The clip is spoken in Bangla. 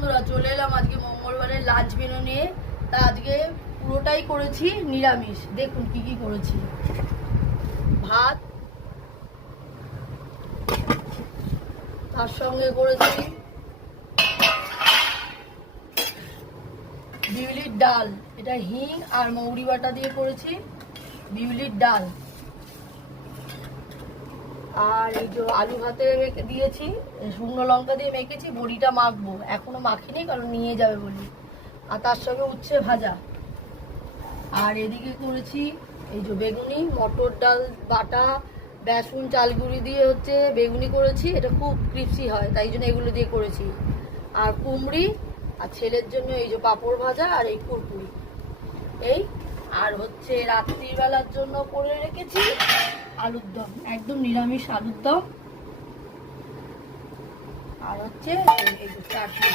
বন্ধুরা, চলে এলাম আজকে মঙ্গলবারের লাঞ্চ মেনু নিয়ে। তা আজকে পুরোটাই করেছি নিরামিষ। দেখুন কি কি করেছি। ভাত, তার সঙ্গে করেছি বিউলির ডাল। এটা হিং আর মৌরি বাটা দিয়ে করেছি বিউলির ডাল। আর এই যে আলু ভাতে মেখে দিয়েছি, শুকনো লঙ্কা দিয়ে মেখেছি। বড়িটা মাখবো, এখনো মাখিনি কারণ নিয়ে যাবে বলি। আর তার সঙ্গে উচ্ছে ভাজা। আর এদিকে করেছি এই যে বেগুনি, মটর ডাল বাটা, বেসন চাল গুঁড়ি দিয়ে হচ্ছে বেগুনি করেছি। এটা খুব ক্রিপসি হয়, তাই জন্য এগুলো দিয়ে করেছি। আর কুমড়ি, আর ছেলের জন্য এই যে পাঁপড় ভাজা আর এই কুরকুরি। এই আর হচ্ছে রাত্রিবেলার জন্য করে রেখেছি আলুর দম, একদম নিরামিষ আলুর দম। আর হচ্ছে এই যে চাটনি।